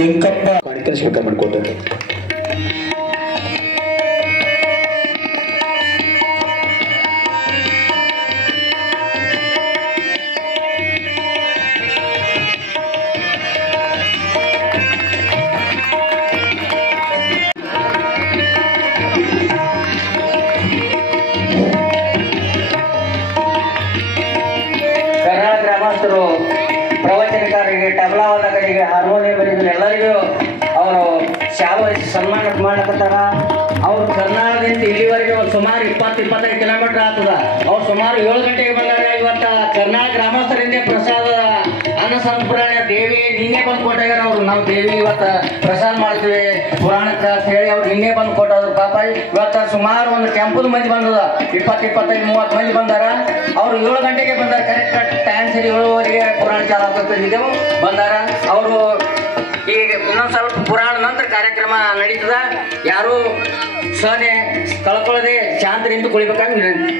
ಎಂಕಪ್ಪ ಕಾರ್ಯಕ್ರಮ ಸ್ವೀಕಾರ ಮಾಡಿಕೊಟ್ಟರು. ಗ್ರಾಮಸ್ಥರು, ಪ್ರವಚನಕಾರರಿಗೆ, ತಬಲಾವಾದಕರಿಗೆ, ಹಾರ್ಮೋನಿಯಂ ಎಲ್ಲರಿಗೂ ಅವರು ಶಾಲೆ ಸನ್ಮಾನ ಮಾಡಕತ್ತಾರ. ಅವ್ರು ಕರ್ನಾಟಕದಿಂದ ಇಲ್ಲಿವರೆಗೆ ಒಂದು ಸುಮಾರು 20-25 ಕಿಲೋಮೀಟರ್ ಆಗ್ತದ. ಅವ್ರು ಸುಮಾರು 7 ಗಂಟೆಗೆ ಬಂದಾಗ ಇವತ್ತ ಕರ್ನಾಟಕ ಗ್ರಾಮಸ್ಥರಿಂದ ಪ್ರಸಾದ ಅನ್ನ ಸಂಪೂರ್ಣ ದೇವಿ ನಿನ್ನೆ ಬಂದು ಕೊಟ್ಟಾಗ ಅವ್ರು ನಾವು ದೇವಿ ಇವತ್ತ ಪ್ರಸಾದ ಮಾಡ್ತೀವಿ ಪುರಾಣಕ್ಕೆ ಅಂತ ಹೇಳಿ ಅವ್ರು ನಿನ್ನೆ ಬಂದು ಕೊಟ್ಟವ್ರು. ಪಾಪ ಇವತ್ತ ಸುಮಾರು ಒಂದು ಕೆಂಪದ ಮಂದಿ ಬಂದದ, 20-25-30 ಮಂದಿ ಬಂದಾರ. ಅವ್ರು 7 ಗಂಟೆಗೆ ಬಂದಾರ, ಕರೆಕ್ಟ್ ಟೈಮ್ ಸರಿ 7:15 ಪುರಾಣ ಚಾಲು ಆಗ್ತಿದ್ದೆವು ಬಂದಾರ. ಅವರು ಈಗ ಇನ್ನೊಂದು ಸ್ವಲ್ಪ ಪುರಾಣ ನಂತರ ಕಾರ್ಯಕ್ರಮ ನಡೀತದ. ಯಾರು ಸಹನೆ ಕಳ್ಕೊಳ್ಳದೆ ಶಾಂತರಿಂದ ಕುಳಿಬೇಕಾಗಿ ವಿನಂತಿ.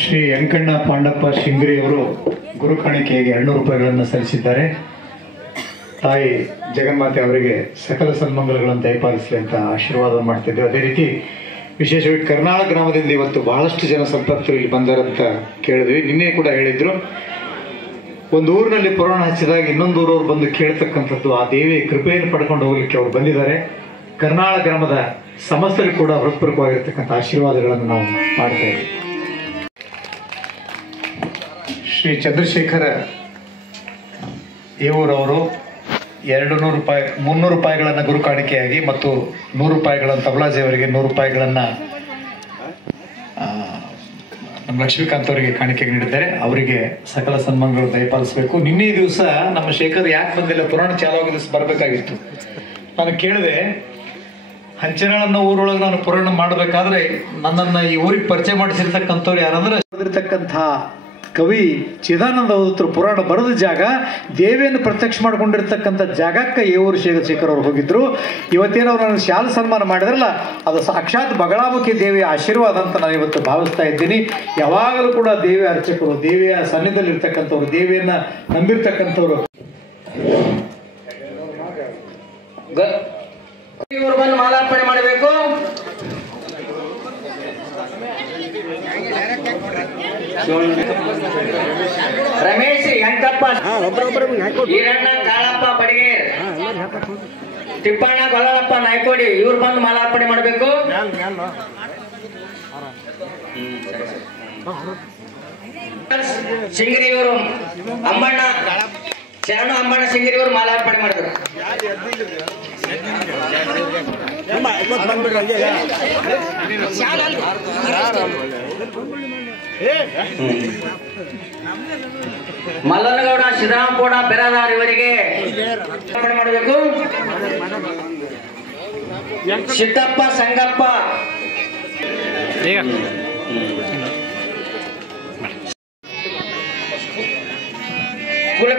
ಶ್ರೀ ವೆಂಕಣ್ಣ ಪಾಂಡಪ್ಪ ಶಿಂಗ್ರಿ ಅವರು ಗುರು ಕಾಣಿಕೆಗೆ 200 ರೂಪಾಯಿಗಳನ್ನು ಸಲ್ಲಿಸಿದ್ದಾರೆ. ತಾಯಿ ಜಗನ್ಮಾತೆ ಅವರಿಗೆ ಸಕಲ ಸನ್ಮಂಗಲಗಳನ್ನು ದಯಪಾಲಿಸಲಿ ಅಂತ ಆಶೀರ್ವಾದ ಮಾಡ್ತಿದ್ದೇವೆ. ಅದೇ ರೀತಿ ವಿಶೇಷವಾಗಿ ಕರ್ನಾಟಕ ಗ್ರಾಮದಿಂದ ಇವತ್ತು ಬಹಳಷ್ಟು ಜನ ಸಂಪರ್ಕರು ಇಲ್ಲಿ ಬಂದಾರಂತ ಕೇಳಿದ್ವಿ. ನಿನ್ನೆ ಕೂಡ ಹೇಳಿದ್ರು, ಒಂದು ಊರಿನಲ್ಲಿ ಪುರಾಣ ಹಚ್ಚಿದಾಗ ಇನ್ನೊಂದು ಊರವ್ರು ಬಂದು ಕೇಳ್ತಕ್ಕಂಥದ್ದು, ಆ ದೇವಿಯ ಕೃಪೆಯನ್ನು ಪಡ್ಕೊಂಡು ಹೋಗ್ಲಿಕ್ಕೆ ಅವರು ಬಂದಿದ್ದಾರೆ. ಕರ್ನಾಟಕ ಗ್ರಾಮದ ಸಮಸ್ತರಿಗೂ ಕೂಡ ಹೃತ್ಪೂರ್ವಕವಾಗಿರ್ತಕ್ಕಂಥ ಆಶೀರ್ವಾದಗಳನ್ನು ನಾವು ಮಾಡ್ತಾ ಇದ್ದೀವಿ. ಶ್ರೀ ಚಂದ್ರಶೇಖರ ಏವೂರವರು 200 ರೂಪಾಯಿ 300 ರೂಪಾಯಿಗಳನ್ನು ಗುರು ಕಾಣಿಕೆಯಾಗಿ ಮತ್ತು 100 ರೂಪಾಯಿಗಳನ್ನು ತಬಲಾಜಿ ಅವರಿಗೆ 100 ರೂಪಾಯಿಗಳನ್ನು ನಮ್ಮ ಲಕ್ಷ್ಮೀಕಾಂತ್ ಅವರಿಗೆ ಕಾಣಿಕೆಗೆ ನೀಡಿದ್ದಾರೆ. ಅವರಿಗೆ ಸಕಲ ಸನ್ಮಾನಗಳು ದಯಪಾಲಿಸಬೇಕು. ನಿನ್ನೆ ದಿವಸ ನಮ್ಮ ಶೇಖರ್ ಯಾಕೆ ಬಂದಿಲ್ಲ, ಪುರಾಣ ಚಾಲುವಾಗಿ ದಿವಸ ಬರಬೇಕಾಗಿತ್ತು. ನಾನು ಕೇಳಿದೆ, ಹಂಚನಾಳನ್ನ ಊರೊಳಗೆ ನಾನು ಪುರಾಣ ಮಾಡಬೇಕಾದ್ರೆ ನನ್ನನ್ನು ಈ ಊರಿಗೆ ಪರಿಚಯ ಮಾಡಿಸಿರ್ತಕ್ಕಂಥವ್ರು ಯಾರಂದ್ರೆ ಬರೆದಿರ್ತಕ್ಕಂಥ ಕವಿ ಚಿದಾನಂದ ಅವಧೂತರು ಪುರಾಣ ಬರೆದ ಜಾಗ, ದೇವಿಯನ್ನು ಪ್ರತ್ಯಕ್ಷ ಮಾಡ್ಕೊಂಡಿರ್ತಕ್ಕಂಥ ಜಾಗಕ್ಕೆ ಏವೂರು ಶೇಖರ್ ಅವರು ಹೋಗಿದ್ರು. ಇವತ್ತೇನೋ ಅವ್ರು ನನಗೆ ಶಾಲೆ ಸನ್ಮಾನ ಮಾಡಿದ್ರಲ್ಲ, ಅದು ಸಾಕ್ಷಾತ್ ಬಗಳಾಮುಖಿ ದೇವಿಯ ಆಶೀರ್ವಾದ ಅಂತ ನಾನು ಇವತ್ತು ಭಾವಿಸ್ತಾ ಇದ್ದೀನಿ. ಯಾವಾಗಲೂ ಕೂಡ ದೇವಿಯ ಅರ್ಚಕರು, ದೇವಿಯ ಸನ್ನಿಧಿಯಲ್ಲಿ ಇರ್ತಕ್ಕಂಥವ್ರು, ದೇವಿಯನ್ನ ನಂಬಿರ್ತಕ್ಕಂಥವ್ರು ಇವರು ಬಂದು ಮಾಲಾರ್ಪಣೆ ಮಾಡಬೇಕು. ರಮೇಶ್ ಎಂಕಪ್ಪ, ಈರಣ್ಣ ಕಾಳಪ್ಪ ಬಡಿಗೇರ್, ತಿಪ್ಪಣ್ಣ ಗೊಲ್ಲಪ್ಪ ನಾಯ್ಕೋಡಿ ಇವ್ರು ಬಂದು ಮಾಲಾರ್ಪಣೆ ಮಾಡಬೇಕು. ಸಿಂಗರಿ ಇವರು ಅಂಬಣ್ಣ, ಶರಣ ಅಂಬಣ್ಣ ಸಿಂಗರಿ ಇವರು ಮಾಲಾರ್ಪಣೆ ಮಾಡಬೇಕು. ಮಲ್ಲನಗೌಡ ಸಿದ್ದರಾಮಗೌಡ ಬೆರಾದಾರ್ ಇವರಿಗೆ ಅರ್ಪಣೆ ಮಾಡಬೇಕು. ಸಿದ್ದಪ್ಪ ಸಂಗಪ್ಪ,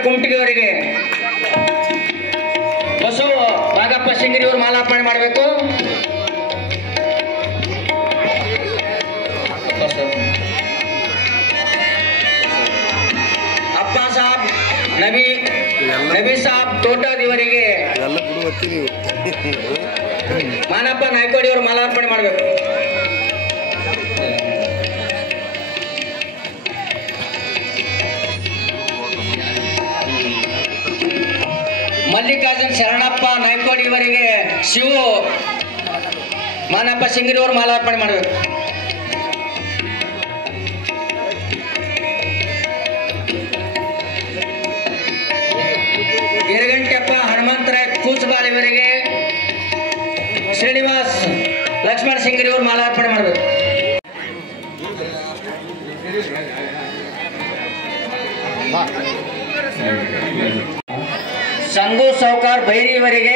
ಕುಮಟಿಗೆ ಅವರಿಗೆ, ಬಸವ ನಾಗಪ್ಪ ಸಿಂಗರಿ ಅವರು ಮಾಲಾರ್ಪಣೆ ಮಾಡಬೇಕು. ಅಪ್ಪ ಸಾಬ್ ನಬಿ ಸಾಬ್ ತೋಟದ್ ಇವರಿಗೆ, ಮಾನಪ್ಪ ನಾಯ್ಕೋಡಿ ಅವರು ಮಾಲಾರ್ಪಣೆ ಮಾಡಬೇಕು. ಮಲ್ಲಿಕಾರ್ಜುನ್ ಶರಣಪ್ಪ ನಾಯ್ಕೋಡಿ ಇವರಿಗೆ, ಶಿವು ಮಾನಪ್ಪ ಸಿಂಗರಿ ಅವರು ಮಾಲಾರ್ಪಣೆ ಮಾಡಬೇಕು. ಯರಗಂಟಪ್ಪ ಹನುಮಂತರಾಯ ಕೂಚಬಾಲ್ ಇವರಿಗೆ, ಶ್ರೀನಿವಾಸ್ ಲಕ್ಷ್ಮಣ ಸಿಂಗರಿ ಅವರು ಮಾಲಾರ್ಪಣೆ ಮಾಡಬೇಕು. ಸಂಗು ಸೌಕಾರ್ ಬೈರಿ ಇವರಿಗೆ,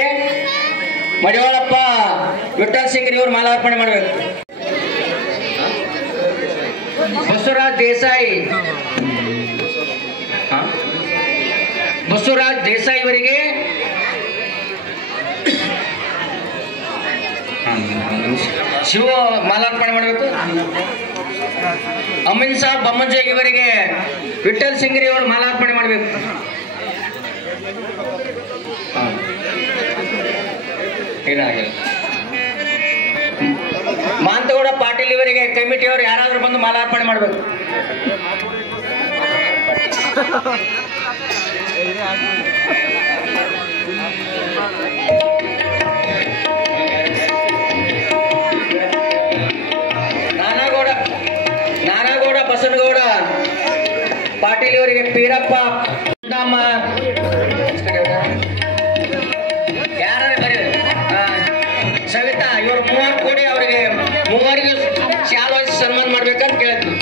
ಮಡಿವಾಳಪ್ಪ ವಿಠಲ್ ಸಿಂಗರಿ ಅವರು ಮಾಲಾರ್ಪಣೆ ಮಾಡಬೇಕು. ಬಸವರಾಜ್ ದೇಸಾಯಿ ಇವರಿಗೆ, ಶಿವ ಮಾಲಾರ್ಪಣೆ ಮಾಡಬೇಕು. ಅಮೀನ್ ಸಾಬ್ ಬಮ್ಮಂಜೆ ಇವರಿಗೆ ವಿಠಲ್ ಸಿಂಗರಿ ಅವರು ಮಾಲಾರ್ಪಣೆ ಮಾಡಬೇಕು. ಏನಾಗಿಲ್ಲ. ಮಾಂತಗೌಡ ಪಾಟೀಲ್ ಇವರಿಗೆ ಕಮಿಟಿಯವರು ಯಾರಾದ್ರೂ ಬಂದು ಮಾಲಾರ್ಪಣೆ ಮಾಡಬೇಕು. ನಾನಾಗೌಡ ಬಸನಗೌಡ ಪಾಟೀಲ್ ಇವರಿಗೆ ಪೀರಪ್ಪ ಯಾರು ಬರೀ ಸವಿತಾ ಇವರು ಮೂವರು ಕೂಡಿ ಅವರಿಗೆ ಮೂವರಿಗೆ ಶಾಲು ಸನ್ಮಾನ ಮಾಡ್ಬೇಕಂತ ಕೇಳಿದ್ರು.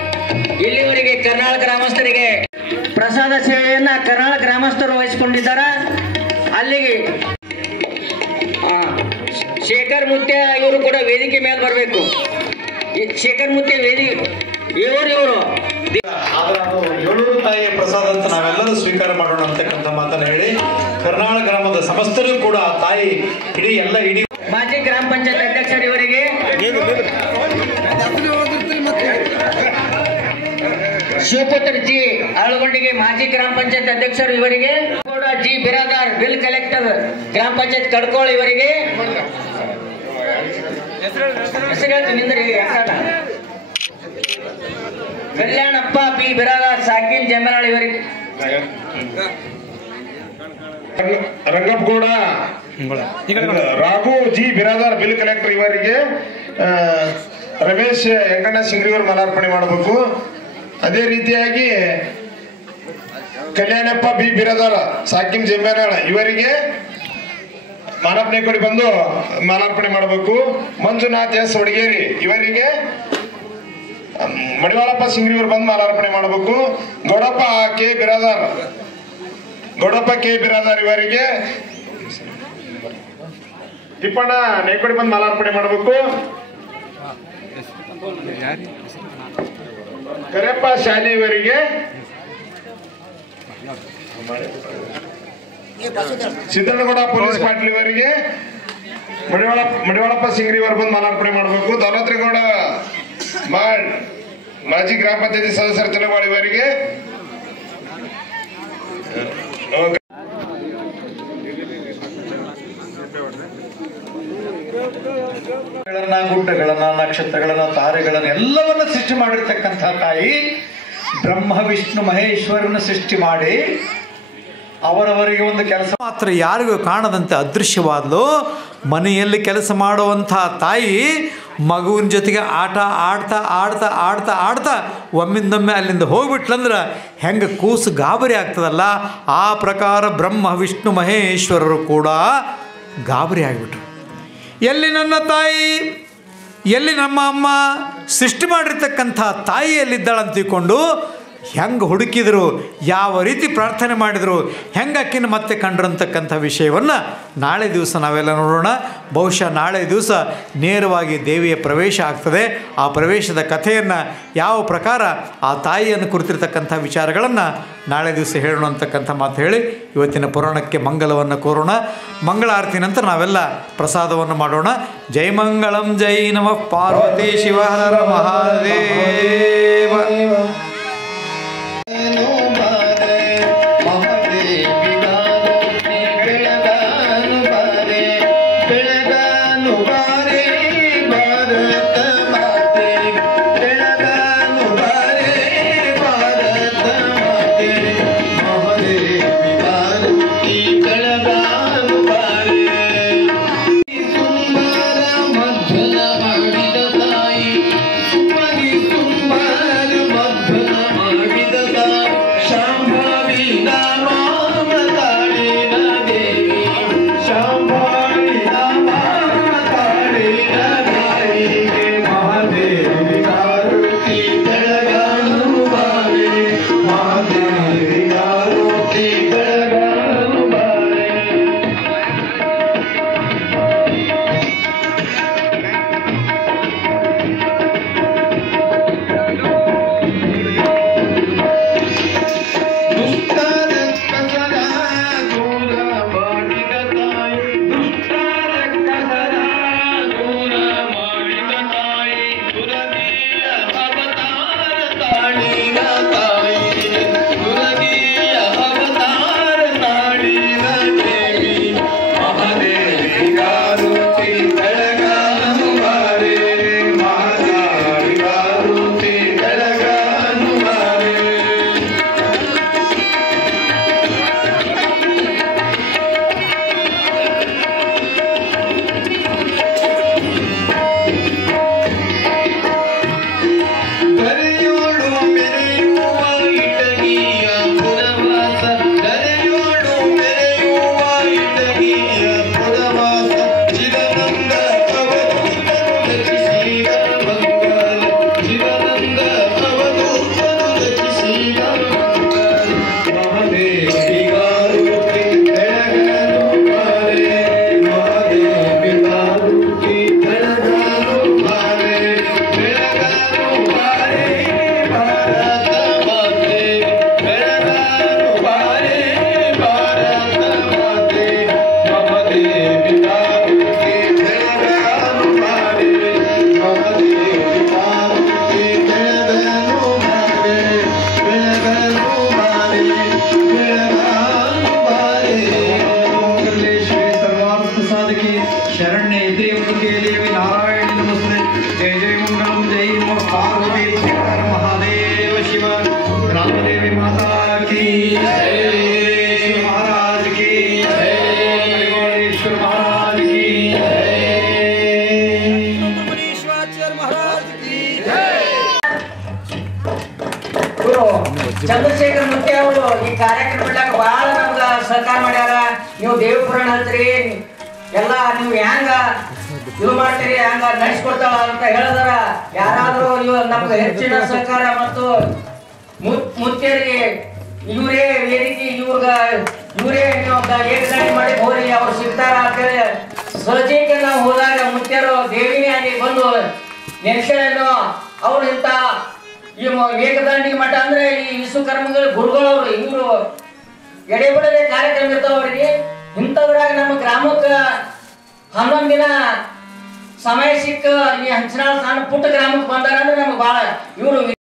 ಇಲ್ಲಿವರೆಗೆ ಕರ್ನಾಳ ಗ್ರಾಮಸ್ಥರಿಗೆ ಪ್ರಸಾದ ಸೇವೆಯನ್ನ ಕರ್ನಾಳ ಗ್ರಾಮಸ್ಥರು ವಹಿಸಿಕೊಂಡಿದ್ದಾರೆ. ಅಲ್ಲಿಗೆ ಶೇಖರ್ ಮುತ್ಯ ಇವರು ಕೂಡ ವೇದಿಕೆ ಮೇಲೆ ಬರಬೇಕು. ಶೇಖರ್ ಮುತ್ಯ ವೇದಿಕೆ ಇವರು ಏಳೂರು ತಾಯಿಯ ಪ್ರಸಾದ ಅಂತ ನಾವೆಲ್ಲರೂ ಸ್ವೀಕಾರ ಮಾಡೋಣ ಅಂತಕ್ಕಂಥ ಮಾತನ್ನು ಹೇಳಿ ಕರ್ನಾಳ ಗ್ರಾಮದ ಸಮಸ್ತರು ಕೂಡ ತಾಯಿ ಇಡೀ ಮಾಜಿ ಗ್ರಾಮ ಪಂಚಾಯತ್ ಅಧ್ಯಕ್ಷರು ಇವರಿಗೆ ಶಿವಪುತ್ರ ಜಿ ಆಳುಗೊಂಡಿಗೆ ಮಾಜಿ ಗ್ರಾಮ ಪಂಚಾಯತ್ ಅಧ್ಯಕ್ಷರು ಇವರಿಗೆ ಕೂಡ ಜಿ ಬಿರಾದಾರ್ ಬಿಲ್ ಕಲೆಕ್ಟರ್ ಗ್ರಾಮ ಪಂಚಾಯತ್ ಕಡ್ಕೋಳ್ ಇವರಿಗೆ ಕಲ್ಯಾಣಪ್ಪ ಪಿ ಬಿರಾದಾರ್ ಸಾಕಿನ್ ಜಮನಾಳ್ ಇವರಿಗೆ Rangappagouda Raghu G Biradar bill collector ಇವರಿಗೆ ರಮೇಶ್ ಯಂಕಣ್ಣ ಸಿಂಗ್ರಿಯವರು ಮಾಲಾರ್ಪಣೆ ಮಾಡಬೇಕು. ಅದೇ ರೀತಿಯಾಗಿ ಕಲ್ಯಾಣಪ್ಪ ಬಿ ಬಿರಾದಾರ್ ಸಾಕಿಂ ಜಂಬೇನಾಳ ಇವರಿಗೆ ಮಾನಪ್ಪನೆ ಕೊಡಿ ಬಂದು ಮಾಲಾರ್ಪಣೆ ಮಾಡಬೇಕು. ಮಂಜುನಾಥ್ ಎಸ್ ವಡಗೇರಿ ಇವರಿಗೆ ಮಡಿವಾಳಪ್ಪ ಸಿಂಗ್ರಿಯವರು ಬಂದು ಮಾಲಾರ್ಪಣೆ ಮಾಡಬೇಕು. ಗೌಡಪ್ಪ ಕೆ ಬಿರಾದಾರ್ ಇವರಿಗೆ ತಿಪ್ಪಣ್ಣ ನೇಕೊಡಿ ಬಂದು ಮಾಲಾರ್ಪಣೆ ಮಾಡಬೇಕು. ಕರೆಪ್ಪ ಶಾಲೆ ಇವರಿಗೆ ಸಿದ್ದಣ್ಣಗೌಡ ಪೊಲೀಸ್ ಪಾಟೀಲ್ ಇವರಿಗೆ ಮಡಿವಾಳಪ್ಪ ಸಿಂಗ್ರಿ ಇವರು ಬಂದು ಮಾಲಾರ್ಪಣೆ ಮಾಡಬೇಕು. ದೌಲತ್ರಿಗೌಡ ಮಾಜಿ ಗ್ರಾಮ ಪಂಚಾಯತಿ ಸದಸ್ಯರ ಚಲವಾಳಿ ಇವರಿಗೆ ಗುಡ್ಡಗಳನ್ನ ನಕ್ಷತ್ರಗಳನ್ನ ತಾರೆಗಳನ್ನ ಎಲ್ಲವನ್ನ ಸೃಷ್ಟಿ ಮಾಡಿರ್ತಕ್ಕಂಥ ತಾಯಿ ಬ್ರಹ್ಮ ವಿಷ್ಣು ಮಹೇಶ್ವರನ ಸೃಷ್ಟಿ ಮಾಡಿ ಅವರವರಿಗೆ ಒಂದು ಕೆಲಸ ಮಾತ್ರ ಯಾರಿಗೂ ಕಾಣದಂತೆ ಅದೃಶ್ಯವಾದಲು. ಮನೆಯಲ್ಲಿ ಕೆಲಸ ಮಾಡುವಂಥ ತಾಯಿ ಮಗುವಿನ ಜೊತೆಗೆ ಆಟ ಆಡ್ತಾ ಆಡ್ತಾ ಆಡ್ತಾ ಆಡ್ತಾ ಒಮ್ಮಿಂದೊಮ್ಮೆ ಅಲ್ಲಿಂದ ಹೋಗ್ಬಿಟ್ಲಂದ್ರೆ ಹೆಂಗೆ ಕೂಸು ಗಾಬರಿ ಆಗ್ತದಲ್ಲ, ಆ ಪ್ರಕಾರ ಬ್ರಹ್ಮ ವಿಷ್ಣು ಮಹೇಶ್ವರರು ಕೂಡ ಗಾಬರಿ ಆಗಿಬಿಟ್ರು. ಎಲ್ಲಿ ನನ್ನ ತಾಯಿ, ಎಲ್ಲಿ ನಮ್ಮ ಅಮ್ಮ, ಸೃಷ್ಟಿ ಮಾಡಿರ್ತಕ್ಕಂಥ ತಾಯಿ ಎಲ್ಲಿದ್ದಾಳಂತ ತಿಳ್ಕೊಂಡು ಹೆಂಗೆ ಹುಡುಕಿದ್ರು, ಯಾವ ರೀತಿ ಪ್ರಾರ್ಥನೆ ಮಾಡಿದರು, ಹೆಂಗೆ ಅಕ್ಕಿನ ಮತ್ತೆ ಕಂಡ್ರು ಅಂತಕ್ಕಂಥ ವಿಷಯವನ್ನು ನಾಳೆ ದಿವಸ ನಾವೆಲ್ಲ ನೋಡೋಣ. ಬಹುಶಃ ನಾಳೆ ದಿವಸ ನೇರವಾಗಿ ದೇವಿಯ ಪ್ರವೇಶ ಆಗ್ತದೆ. ಆ ಪ್ರವೇಶದ ಕಥೆಯನ್ನು ಯಾವ ಪ್ರಕಾರ ಆ ತಾಯಿಯನ್ನು ಕುರಿತಿರ್ತಕ್ಕಂಥ ವಿಚಾರಗಳನ್ನು ನಾಳೆ ದಿವಸ ಹೇಳೋಣ ಅಂತಕ್ಕಂಥ ಮಾತು ಹೇಳಿ ಇವತ್ತಿನ ಪುರಾಣಕ್ಕೆ ಮಂಗಲವನ್ನು ಕೋರೋಣ. ಮಂಗಳಾರತಿ ನಂತರ ನಾವೆಲ್ಲ ಪ್ರಸಾದವನ್ನು ಮಾಡೋಣ. ಜೈ ಮಂಗಳಂ, ಜೈ ನಮಃ ಪಾರ್ವತಿ ಶಿವ ಹರ ಮಹಾದೇವ. ಮಧ್ಯ ಸಹಕಾರ ಮಾಡ್ಯಾರ. ನೀವು ದೇವಿ ಪುರಾಣ ಹೇಳ್ತೀರಿ, ಎಲ್ಲ ನೀವು ಹೆಂಗ ಇದು ಮಾಡ್ತೀರಿ ಹಂಗ ನಡೆಸ್ಕೊಡ್ತಾವ ಅಂತ ಹೇಳಿದಾರ. ಯಾರಾದ್ರೂ ಇವ್ ನಮ್ಗೆ ಹೆಚ್ಚಿನ ಸಹಕಾರ ಮತ್ತು ಮುತ್ಯರಿಗೆ ಇವರೇ ವೇದಿಕೆ ಇವರೇ ನೀವು ಏಕದಾಟಿ ಮಾಡಿ ಹೋಗಿ ಅವ್ರು ಸಿಗ್ತಾರ ಅಂತೇಳಿ ಸಹಜಕ್ಕೆ ನಾವು ಹೋದಾಗ ಮುತ್ಯರು ದೇವಿನೇ ಅಲ್ಲಿ ಬಂದು ನೆನೆಸ್ಕೊಂಡು ಅವ್ರು ಇಂಥ ಈ ಏಕದಾಂಡಿ ಮಠ ಅಂದ್ರೆ ಈ ವಿಶ್ವಕರ್ಮಗಳ ಗುರುಗಳವ್ರು ಇವರು ಎಡೆಬಿಡದೆ ಕಾರ್ಯಕ್ರಮ ಇರ್ತಾವ ಅವ್ರಿಗೆ. ಇಂಥದ್ರಾಗ ನಮ್ಮ ಗ್ರಾಮಕ್ಕೆ 11 ದಿನ ಸಮಯ ಸಿಕ್ಕ ಈ ಹಂಚನಾಳ ಸಣ್ಣ ಪುಟ್ಟ ಗ್ರಾಮಕ್ಕೆ ಬಂದಾರ ಅಂದ್ರೆ ನಮ್ಗೆ ಭಾಳ ಇವರು